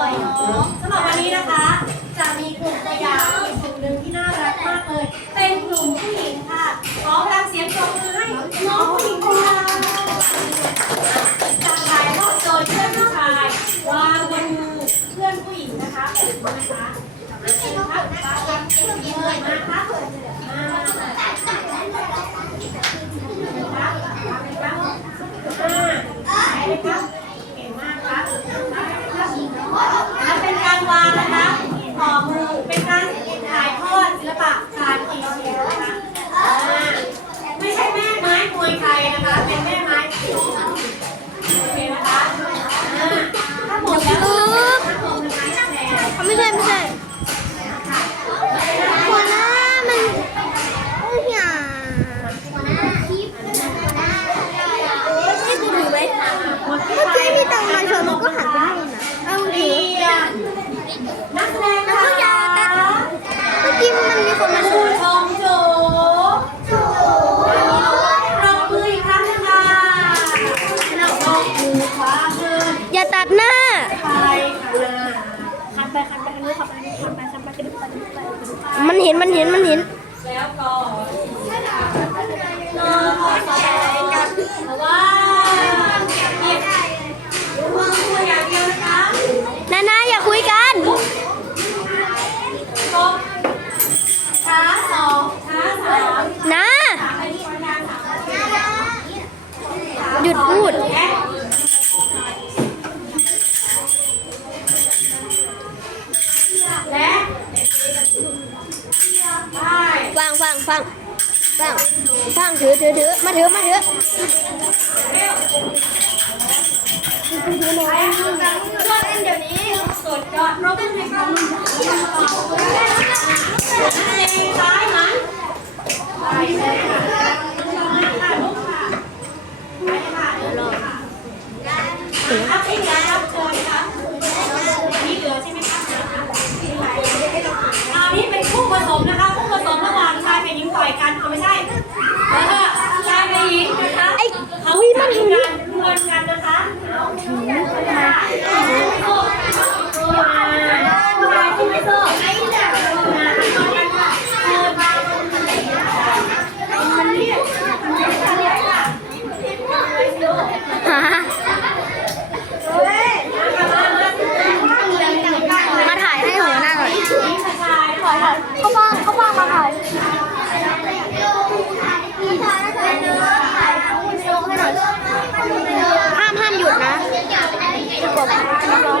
่อยเนาะสำหรับวันนี้นะคะ จะมีกลุ่มตัวอย่างอีกกลุ่มหนึ่งที่น่ารักมากเลย เป็นกลุ่มผู้หญิงค่ะ ขอพลังเสียงปรบมือให้น้องผู้หญิงของาจากหลายรอบโดยเพื่อนผู้ชายวางบนมือเพื่อนผู้หญิงนะคะเป็นนะคะไม่ใช่น้องผู้หญิงนะคะเปิงเลยนะคะเปิดเลยนะคะ มันเห็นมันเห็นมันเห็นแล้วก็นาะว่าหยิบมือย่างเดียวนาอย่าคุยกันตบช้าสองช้าสามนะอันนี้คนงาหยุดพูด และและไป ฟั งฟังฟังฟังฟังถือถือถือมาถือมาถือสุดยอดรบมือให้กับมือเองซ้ายมันไปเลยค่ะค่ะลุกค่ะไปค่ะรอค่ะครับพี่ครับเชิญครับนี่เหลือใช่ไหมครับอันนี้เป็นคู่ผสมนะคะคู่ผสมระหว่างชายกับหญิงต่อยกันเอาไม่ใช่เออชายกับหญิงนะคะเขาจับกันดวลกันนะคะเอาถือโซ่โซ่มาผู้ชายที่ไม่โซ่มาดวลกันค่ะเออมามันเรียกมันเรียกมันเรียกค่ะ ฮะมาถ่ายให้หัวหน้าก่อน เขาบ้างเขาบ้างมาถ่ายห้ามห้ามหยุดนะกบนักร้อง